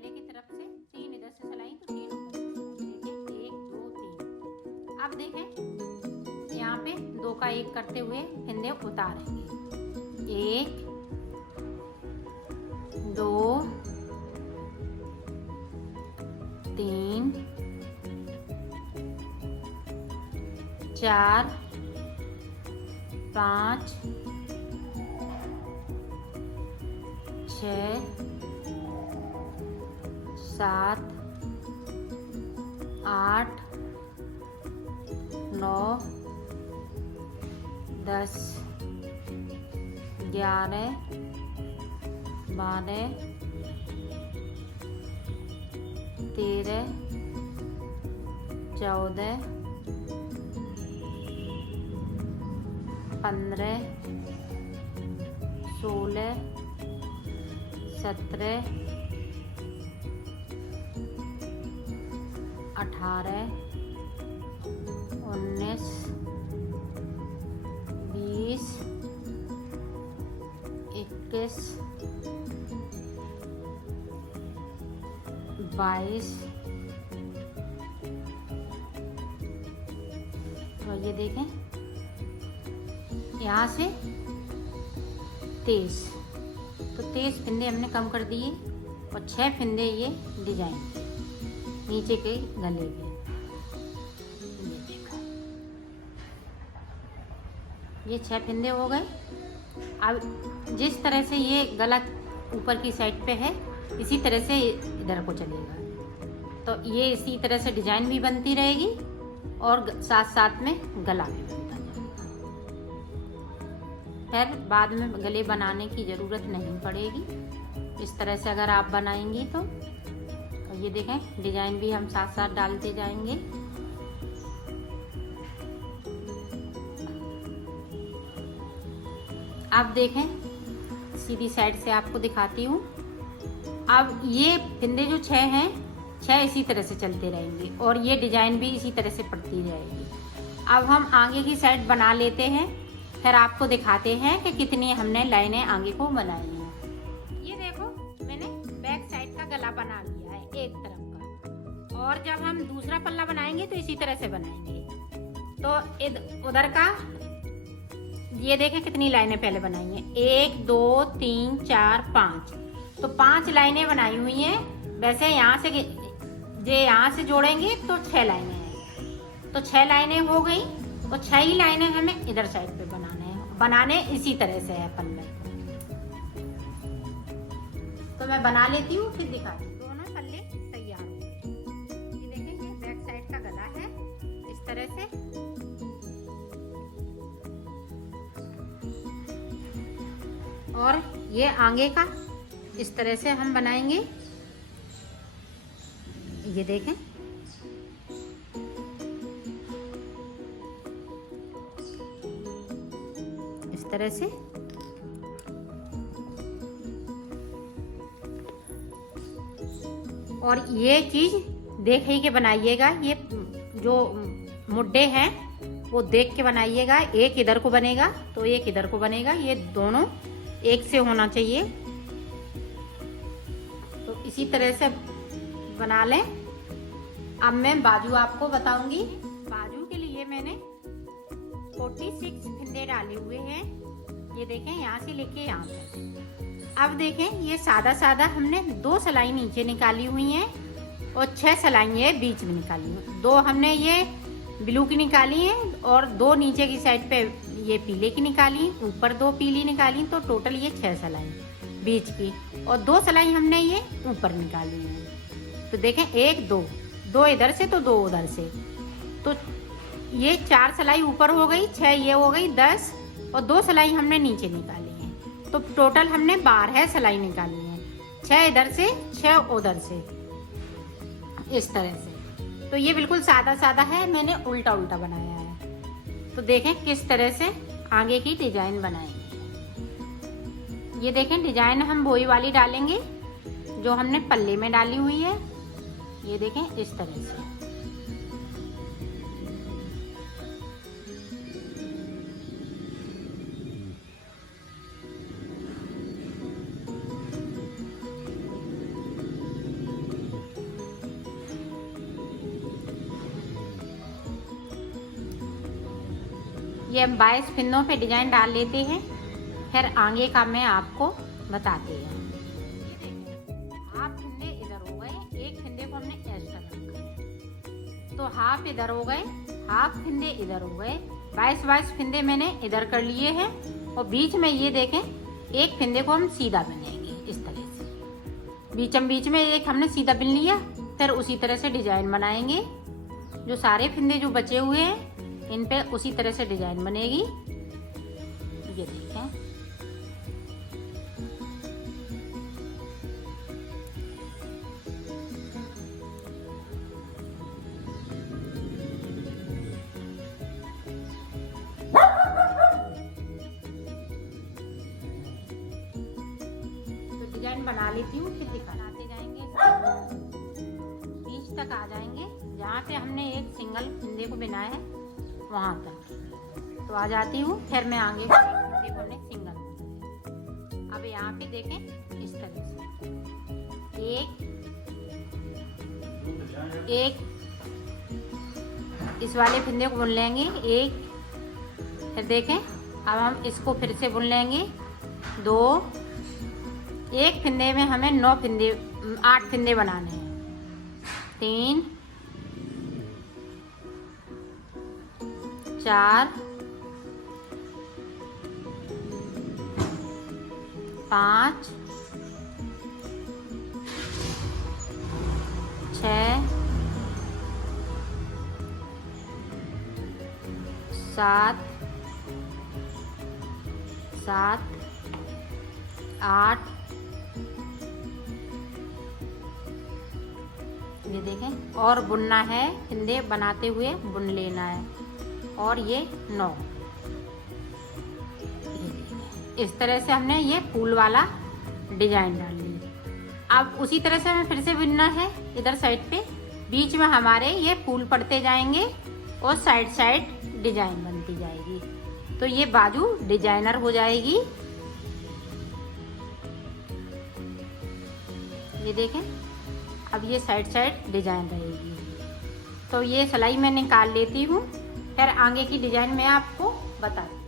पहले की तरफ से 3 इधर से सिलाई तो 3 उधर से सिलाई। देखें 1 2 3। अब देखें यहाँ पे 2 का 1 करते हुए फंदे उतारेंगे। 1 2 3 4 5 6 7 8 9 10 11 12 13 14 15 16 17 18 19 20 21 22। तो ये देखें यहाँ से 23, तो 23 फंदे हमने कम कर दिए और 6 फंदे ये डिजाइन नीचे के गले पे। ये देखो ये 6 फंदे हो गए। अब जिस तरह से ये गला ऊपर की साइड पे है इसी तरह से इधर को चलेगा, तो ये इसी तरह से डिजाइन भी बनती रहेगी और साथ साथ में गला भी बनता जाएगा। फिर बाद में गले बनाने की ज़रूरत नहीं पड़ेगी। इस तरह से अगर आप बनाएंगी तो ये देखें डिजाइन भी हम साथ साथ डालते जाएंगे। अब देखें सीधी साइड से आपको दिखाती हूँ। अब ये फंदे जो 6 हैं 6 इसी तरह से चलते रहेंगे और ये डिजाइन भी इसी तरह से पड़ती रहेगी। अब हम आगे की साइड बना लेते हैं, फिर आपको दिखाते हैं कि कितनी हमने लाइनें आगे को बनाई हैं। ये देखो मैंने बैक साइड का गला बना लिया है एक तरफ का, और जब हम दूसरा पल्ला बनाएंगे तो इसी तरह से बनाएंगे। तो उधर का ये देखें कितनी लाइनें पहले बनाई हैं, 1 2 3 4 5, तो 5 लाइनें बनाई हुई हैं। वैसे यहाँ से यहाँ से जोड़ेंगे तो 6 लाइनें हैं, तो 6 लाइनें हो गई, तो 6 ही लाइनें हमें इधर साइड पे बनाने इसी तरह से है पल्ले। तो मैं बना लेती हूँ फिर दिखाती हूँ। दोनों पल्ले तैयार हो गए। ये देखें ये बैक साइड का गला है इस तरह से, और ये आगे का इस तरह से हम बनाएंगे। ये देखें इस तरह से, और ये चीज देख ही के बनाइएगा। ये जो मुड्डे हैं वो देख के बनाइएगा। एक इधर को बनेगा तो एक इधर को बनेगा, ये दोनों एक से होना चाहिए। तो इसी तरह से बना लें। अब मैं बाजू आपको बताऊंगी। बाजू के लिए मैंने 46 फंदे डाले हुए हैं। ये देखें यहाँ से लेके यहाँ तक। अब देखें ये सादा सादा हमने 2 सिलाई नीचे निकाली हुई हैं और 6 सिलाई बीच में निकाली हुई। 2 हमने ये ब्लू की निकाली है और 2 नीचे की साइड पे ये पीले की निकाली, ऊपर 2 पीली निकाली, तो टोटल ये 6 सिलाई बीच की, और 2 सिलाई हमने ये ऊपर निकाली है। तो देखें 1 2 2 इधर से तो 2 उधर से, तो ये 4 सिलाई ऊपर हो गई, 6 ये हो गई 10, और 2 सिलाई हमने नीचे निकाली है, तो टोटल हमने 12 सिलाई निकाली है। 6 इधर से 6 उधर से, इस तरह से। तो ये बिल्कुल सादा सादा है, मैंने उल्टा उल्टा बनाया है। तो देखें किस तरह से आगे की डिजाइन बनाएंगे। ये देखें डिजाइन हम वही वाली डालेंगे जो हमने पल्ले में डाली हुई है। ये देखें इस तरह से। ये हम 22 फिंदों पे डिजाइन डाल लेते हैं, फिर आगे का मैं आपको बताती हूँ। ये देखिए हाफ फिंदे इधर हो गए, एक फिंदे को हमने एक्स्ट्रा रखा, तो हाफ इधर हो गए, हाफ फिंदे इधर हो गए, 22 फिंदे मैंने इधर कर लिए हैं। और बीच में ये देखें एक फिंदे को हम सीधा बिनेंगे इस तरह से, बीच में एक हमने सीधा बिन लिया, फिर उसी तरह से डिजाइन बनाएंगे। जो सारे फिंदे जो बचे हुए हैं इन पे उसी तरह से डिजाइन बनेगी। ये देखें तो डिजाइन बना लेती हूँ, फिर दिखाते जाएंगे। बीच तक आ जाएंगे, जहाँ पे हमने एक सिंगल फिंदे को बिना है वहां तक तो आ जाती हूँ। फिर मैं आगे फिंदे को हमने सिंगल, अब यहाँ पे देखें इस तरह से एक इस वाले फिंदे को बुन लेंगे एक, फिर देखें अब हम इसको फिर से बुन लेंगे 2, एक फिंदे में हमें 8 फिंदे बनाने हैं, 3 4 5 6 7 8 ये देखें, और बुनना है, फिंदे बनाते हुए बुन लेना है। और ये 9, इस तरह से हमने ये फूल वाला डिजाइन डाल लिया। अब उसी तरह से हमें फिर से बुनना है इधर साइड पे, बीच में हमारे ये फूल पड़ते जाएंगे और साइड डिजाइन बनती जाएगी, तो ये बाजू डिजाइनर हो जाएगी। ये देखें अब ये साइड डिजाइन रहेगी। तो ये सिलाई मैं निकाल लेती हूँ, फिर आगे की डिजाइन मैं आपको बताती हूँ।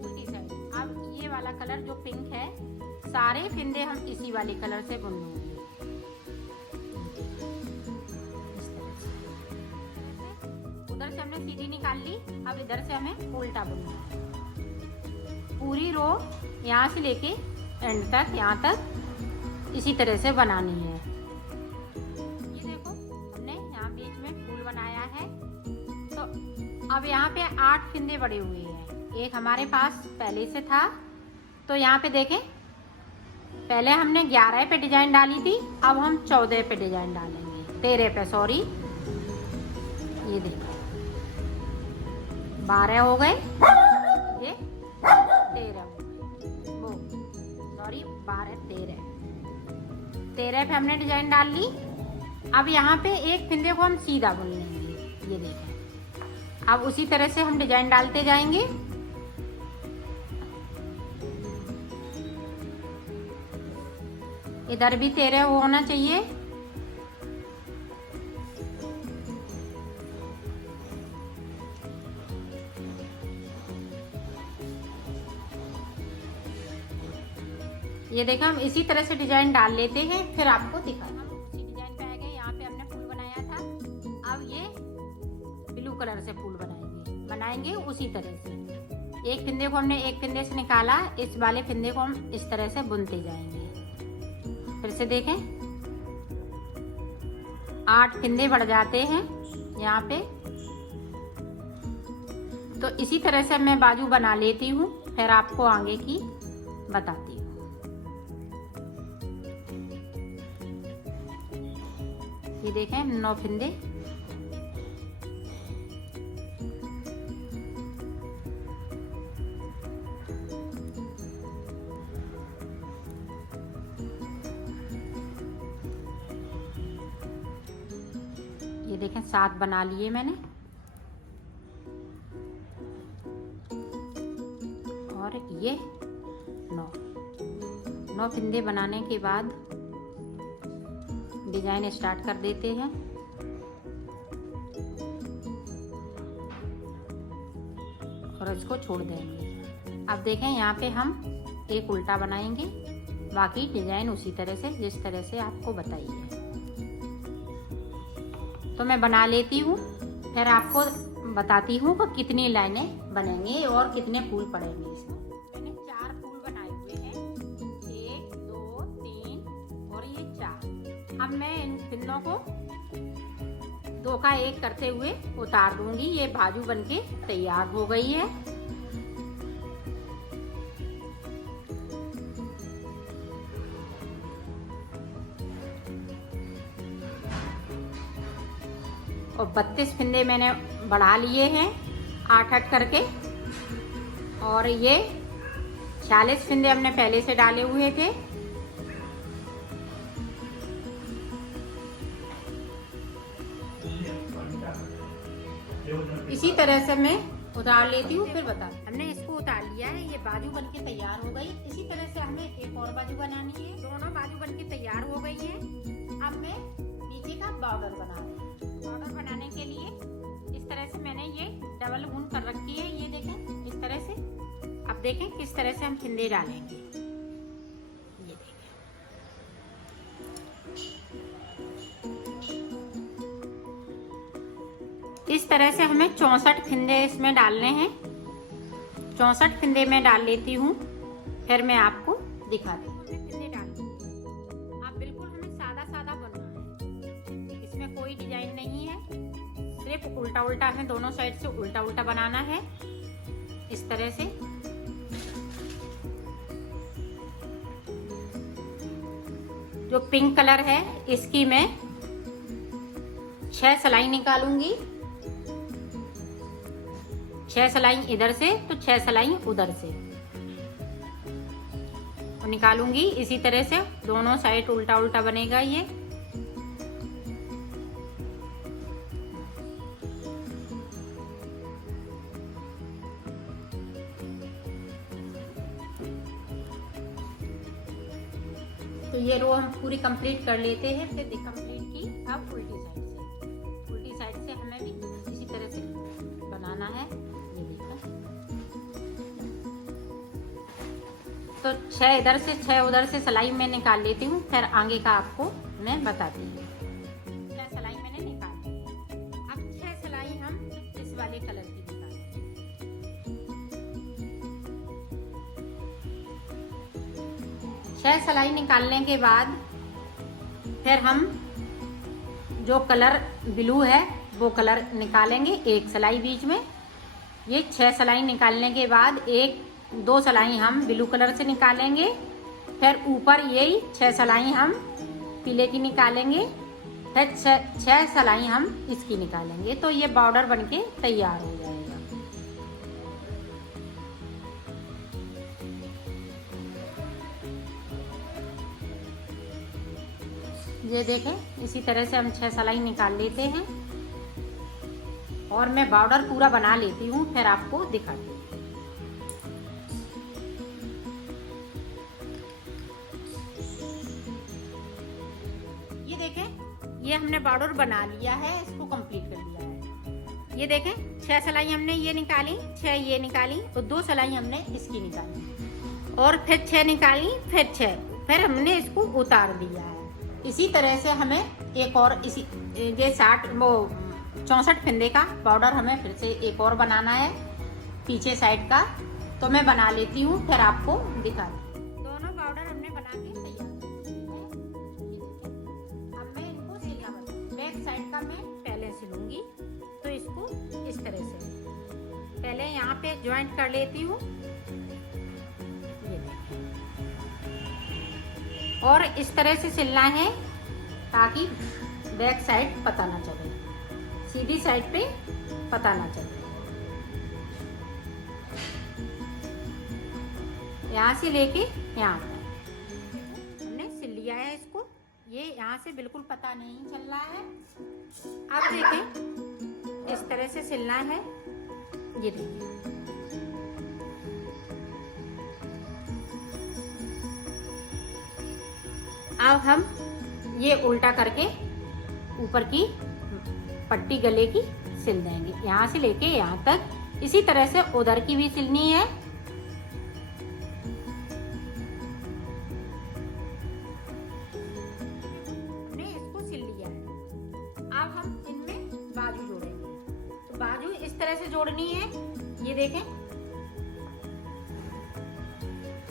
उल्टी साइड अब ये वाला कलर जो पिंक है, सारे फिंदे हम इसी वाले कलर से बुन लूंगी। उधर से हमने सीधी निकाल ली, अब इधर से हमें उल्टा बुनना है। पूरी रो यहाँ से लेके एंड तक, यहाँ तक इसी तरह से बनानी है। ये देखो हमने यहाँ बीच में फूल बनाया है, तो अब यहाँ पे 8 फिंदे बड़े हुए हैं, एक हमारे पास पहले से था। तो यहाँ पे देखें पहले हमने 11 पे डिजाइन डाली थी, अब हम 14 पे डिजाइन डालेंगे, 13 पे सॉरी। ये देखो 12 हो गए, ये 13 हो गए, वो सॉरी 12 13 पे हमने डिजाइन डाल ली। अब यहाँ पे एक फिंदे को हम सीधा बुन लेंगे। ये देखें अब उसी तरह से हम डिजाइन डालते जाएंगे। इधर भी 13 होना चाहिए। ये देखा हम इसी तरह से डिजाइन डाल लेते हैं, फिर आपको दिखा। हम उसी डिजाइन पे आ गए, यहाँ पे हमने फूल बनाया था, अब ये ब्लू कलर से फूल बनाएंगे उसी तरह से। एक फिंदे को हमने एक फिंदे से निकाला, इस वाले फिंदे को हम इस तरह से बुनते जाएंगे। फिर से देखें 8 फिंदे बढ़ जाते हैं यहाँ पे। तो इसी तरह से मैं बाजू बना लेती हूँ, फिर आपको आगे की बताती हूँ। ये देखें 9 फिंदे, ये देखें 7 बना लिए मैंने। और ये 9 फिंदे बनाने के बाद डिजाइन स्टार्ट कर देते हैं। और इसको छोड़ देंगे। अब देखें यहाँ पे हम एक उल्टा बनाएंगे, बाकी डिजाइन उसी तरह से जिस तरह से आपको बताई है। तो मैं बना लेती हूँ, फिर आपको बताती हूँ कि कितनी लाइनें बनेंगी और कितने फूल पड़ेंगे इसमें। मैंने 4 फूल बनाए हुए हैं, 1 2 3 और ये 4। अब मैं इन फिंदों को 2 का 1 करते हुए उतार दूंगी। ये बाजू बनके तैयार हो गई है। और 32 फिंदे मैंने बढ़ा लिए हैं 8-8 करके, और ये 40 फिंदे हमने पहले से डाले हुए थे। इसी तरह से मैं उतार लेती हूँ, फिर बता। हमने इसको उतार लिया है, ये बाजू बनके तैयार हो गई। इसी तरह से हमें एक और बाजू बनानी है। दोनों बाजू बनके तैयार हो गई है। अब मैं नीचे का बॉर्डर बना रही हूँ। बॉर्डर बनाने के लिए इस तरह से मैंने ये डबल वून कर रखी है, ये देखें इस तरह से। अब देखें किस तरह से हम फिंदे डालेंगे, ये देखें। इस तरह से हमें 64 फिंदे इसमें डालने हैं। 64 फिंदे में डाल लेती हूँ, फिर मैं आपको दिखाती हूँ। फिंदे डाल, आप बिल्कुल हमें सादा सादा बनना है, इसमें कोई डिजाइन नहीं है, सिर्फ उल्टा उल्टा है, दोनों साइड से उल्टा उल्टा बनाना है इस तरह से। जो पिंक कलर है इसकी मैं 6 सिलाई निकालूंगी। 6 सिलाई इधर से तो 6 सिलाई उधर से निकालूंगी। इसी तरह से दोनों साइड उल्टा उल्टा बनेगा ये। तो ये रो हम पूरी कंप्लीट कर लेते हैं। फिर कंप्लीट की अब उल्टी साइड से हमें भी इसी तरह से बनाना है, ये देखो। तो 6 इधर से 6 उधर से सिलाई मैं निकाल लेती हूँ, फिर आगे का आपको मैं बताती हूँ। 6 सिलाई मैंने निकाल ली। अब 6 सिलाई हम इस वाले कलर की निकालेंगे। 6 सिलाई निकालने के बाद फिर हम जो कलर ब्लू है वो कलर निकालेंगे, एक सिलाई बीच में। ये 6 सिलाई निकालने के बाद 1-2 सिलाई हम ब्लू कलर से निकालेंगे, फिर ऊपर यही 6 सिलाई हम पीले की निकालेंगे, फिर 6 सिलाई हम इसकी निकालेंगे। तो ये बॉर्डर बनके तैयार हो जाएगा। ये देखें, इसी तरह से हम 6 सिलाई निकाल लेते हैं और मैं बॉर्डर पूरा बना लेती हूँ, फिर आपको दिखाती हूँ। ये देखें, ये हमने बॉर्डर बना लिया है, इसको कंप्लीट कर लिया है। ये देखें, 6 सिलाई हमने ये निकाली, 6 ये निकाली और 2 सिलाई हमने इसकी निकाली और फिर 6 निकाली, फिर 6, फिर हमने इसको उतार दिया है। इसी तरह से हमें एक और ये 64 फिंदे का बॉर्डर हमें फिर से एक और बनाना है पीछे साइड का। तो मैं बना लेती हूँ, फिर आपको दिखाती हूँ। दोनों बॉर्डर हमने बना के तैयार कर दिए हैं। अब मैं इनको सिलूंगी। बैक साइड का मैं पहले सिलूंगी, तो इसको इस तरह से पहले यहाँ पे ज्वाइंट कर लेती हूँ, और इस तरह से सिलना है ताकि बैक साइड पता ना चले, सीधी साइड पे पता ना चले। यहाँ से लेके यहाँ हमने सिल लिया है इसको। ये यहाँ से बिल्कुल पता नहीं चल रहा है। आप देखें, इस तरह से सिलना है। ये देखिए, अब हम ये उल्टा करके ऊपर की पट्टी गले की सिल देंगे। यहाँ से लेके यहाँ तक इसी तरह से उधर की भी सिलनी है। हमने इसको सिल लिया है। अब हम इनमें बाजू जोड़ेंगे। तो बाजू इस तरह से जोड़नी है। ये देखें,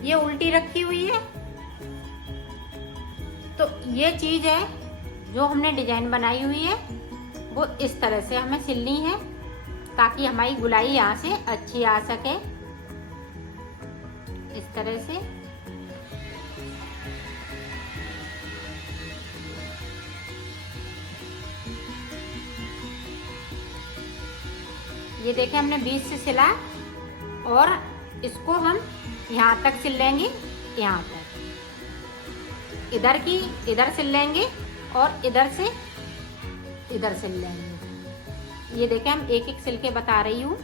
ये उल्टी रखी हुई है। तो ये चीज है जो हमने डिजाइन बनाई हुई है, वो इस तरह से हमें सिलनी है ताकि हमारी गुलाई यहाँ से अच्छी आ सके। इस तरह से ये देखें, हमने बीच से सिला और इसको हम यहाँ तक सिल लेंगे। यहाँ तक इधर की इधर सिल लेंगे और इधर से इधर सिल लेंगे। ये देखें, हम एक एक सिल के बता रही हूँ।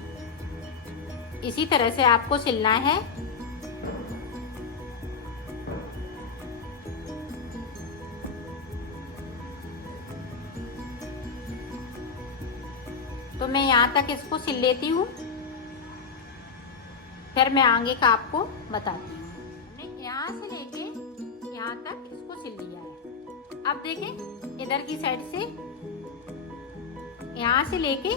इसी तरह से आपको सिलना है। तो मैं यहाँ तक इसको सिल लेती हूँ, फिर मैं आगे का आपको बताती हूँ। मैंने यहाँ से लेके यहाँ तक इसको सिल लिया है। अब देखें, इधर की साइड से यहाँ से लेके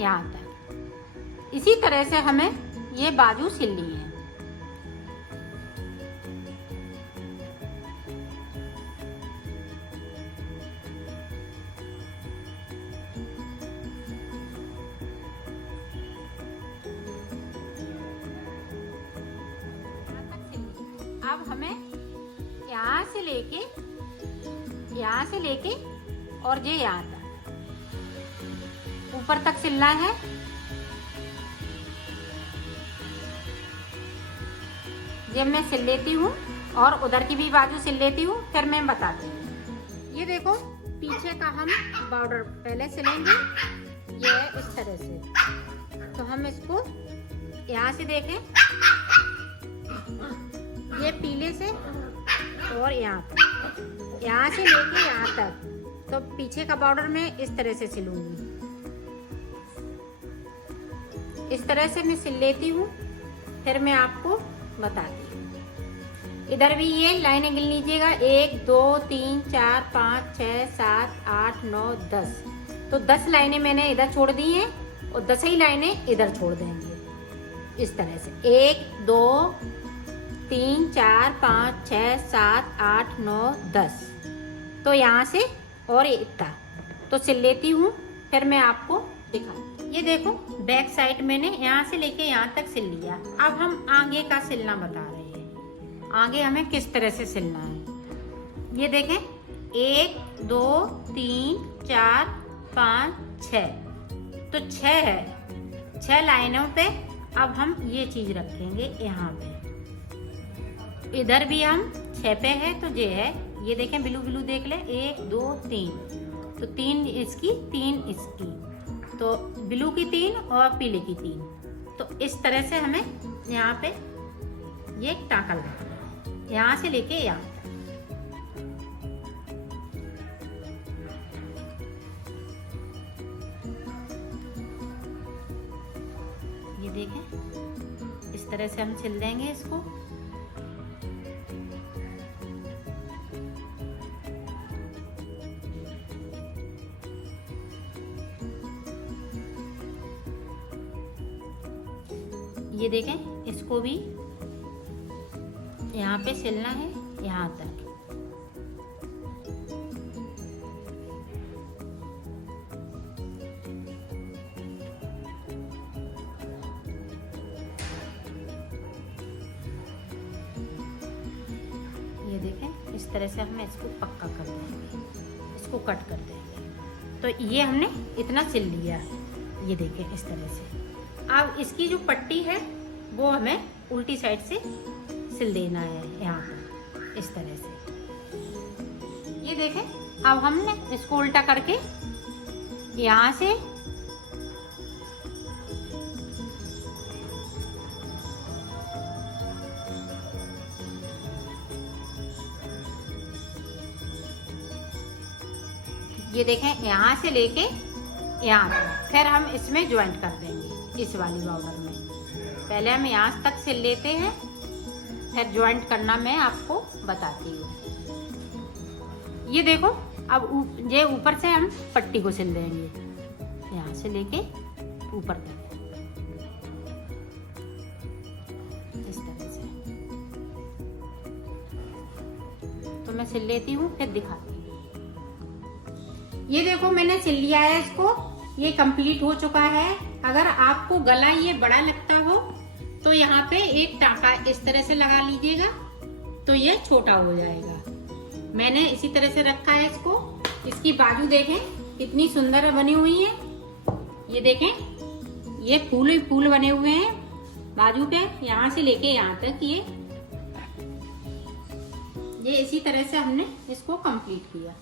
यहाँ तक इसी तरह से हमें ये बाजू सिलनी है। अब हमें यहाँ से लेके और ये यहाँ तक ऊपर तक सिलना है। जब मैं सिल लेती हूँ और उधर की भी बाजू सिल लेती हूँ, फिर मैं बताती हूँ। ये देखो, पीछे का हम बॉर्डर पहले सिलेंगे, ये इस तरह से। तो हम इसको यहाँ से देखें, ये पीले से और यहाँ तक, यहाँ से लेके यहाँ तक। तो पीछे का बॉर्डर मैं इस तरह से सिलूंगी। इस तरह से मैं सिल लेती हूँ, फिर मैं आपको बताती हूँ। इधर भी ये लाइनें गिन लीजिएगा, 1 2 3 4 5 6 7 8 9 10। तो 10 लाइनें मैंने इधर छोड़ दी हैं और 10 ही लाइनें इधर छोड़ देंगे। इस तरह से 1 2 3 4 5 6 7 8 9 10। तो यहाँ से और इतना तो सिल लेती हूँ, फिर मैं आपको दिखाऊँ। ये देखो, बैक साइड मैंने यहाँ से लेके यहाँ तक सिल लिया। अब हम आगे का सिलना बता रहे हैं, आगे हमें किस तरह से सिलना है। ये देखें, 1 2 3 4 5 6। तो 6 है, 6 लाइनों पे अब हम ये चीज रखेंगे यहाँ पे। इधर भी हम 6 पे है, तो ये है। ये देखें, ब्लू ब्लू देख ले, 1 2 3। तो 3 इसकी 3 इसकी, तो ब्लू की 3 और पीले की 3। तो इस तरह से हमें यहाँ पे ये टाँका लगाना है, यहाँ से लेके यहाँ तक। ये देखें, इस तरह से हम सिल देंगे इसको। ये देखें, इसको भी यहाँ पे सिलना है यहाँ तक। ये देखें, इस तरह से हम इसको पक्का कर देंगे, इसको कट कर देंगे। तो ये हमने इतना सिल लिया। ये देखें, इस तरह से। अब इसकी जो पट्टी है वो हमें उल्टी साइड से सिल देना है यहाँ पर, इस तरह से। ये देखें, अब हमने इसको उल्टा करके यहाँ से ये देखें, यहाँ से लेके यहाँ तक, फिर हम इसमें ज्वाइंट कर देंगे। इस वाली बॉर्डर में। पहले हम यहाँ तक सिल लेते हैं, फिर ज्वाइंट करना मैं आपको बताती हूँ। ये देखो, अब ये ऊपर से हम पट्टी को सिल देंगे, यहाँ से लेके ऊपर तक इस तरह से। तो मैं सिल लेती हूँ, फिर दिखाती हूँ। ये देखो मैंने सिल लिया है इसको, ये कंप्लीट हो चुका है। अगर आपको गला ये बड़ा लगता हो तो यहाँ पे एक टाँका इस तरह से लगा लीजिएगा, तो ये छोटा हो जाएगा। मैंने इसी तरह से रखा है इसको। इसकी बाजू देखें कितनी सुंदर बनी हुई है। ये देखें, ये फूल ही फूल बने हुए हैं बाजू पे, यहाँ से लेके यहाँ तक। ये इसी तरह से हमने इसको कंप्लीट किया।